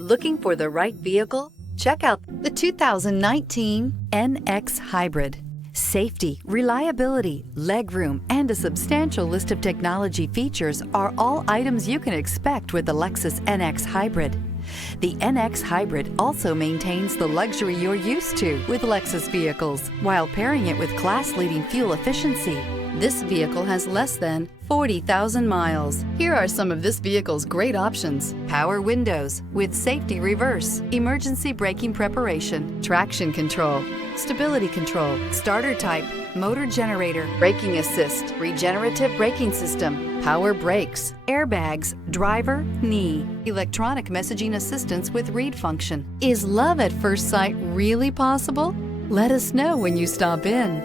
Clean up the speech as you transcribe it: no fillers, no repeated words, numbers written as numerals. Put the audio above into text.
Looking for the right vehicle? Check out the 2019 NX Hybrid. Safety, reliability, legroom, and a substantial list of technology features are all items you can expect with the Lexus NX Hybrid. The NX Hybrid also maintains the luxury you're used to with Lexus vehicles, while pairing it with class-leading fuel efficiency. This vehicle has less than 40,000 miles. Here are some of this vehicle's great options: power windows with safety reverse, emergency braking preparation, traction control, stability control, starter type, motor generator, braking assist, regenerative braking system, power brakes, airbags, driver, knee, electronic messaging assistance with read function. Is love at first sight really possible? Let us know when you stop in.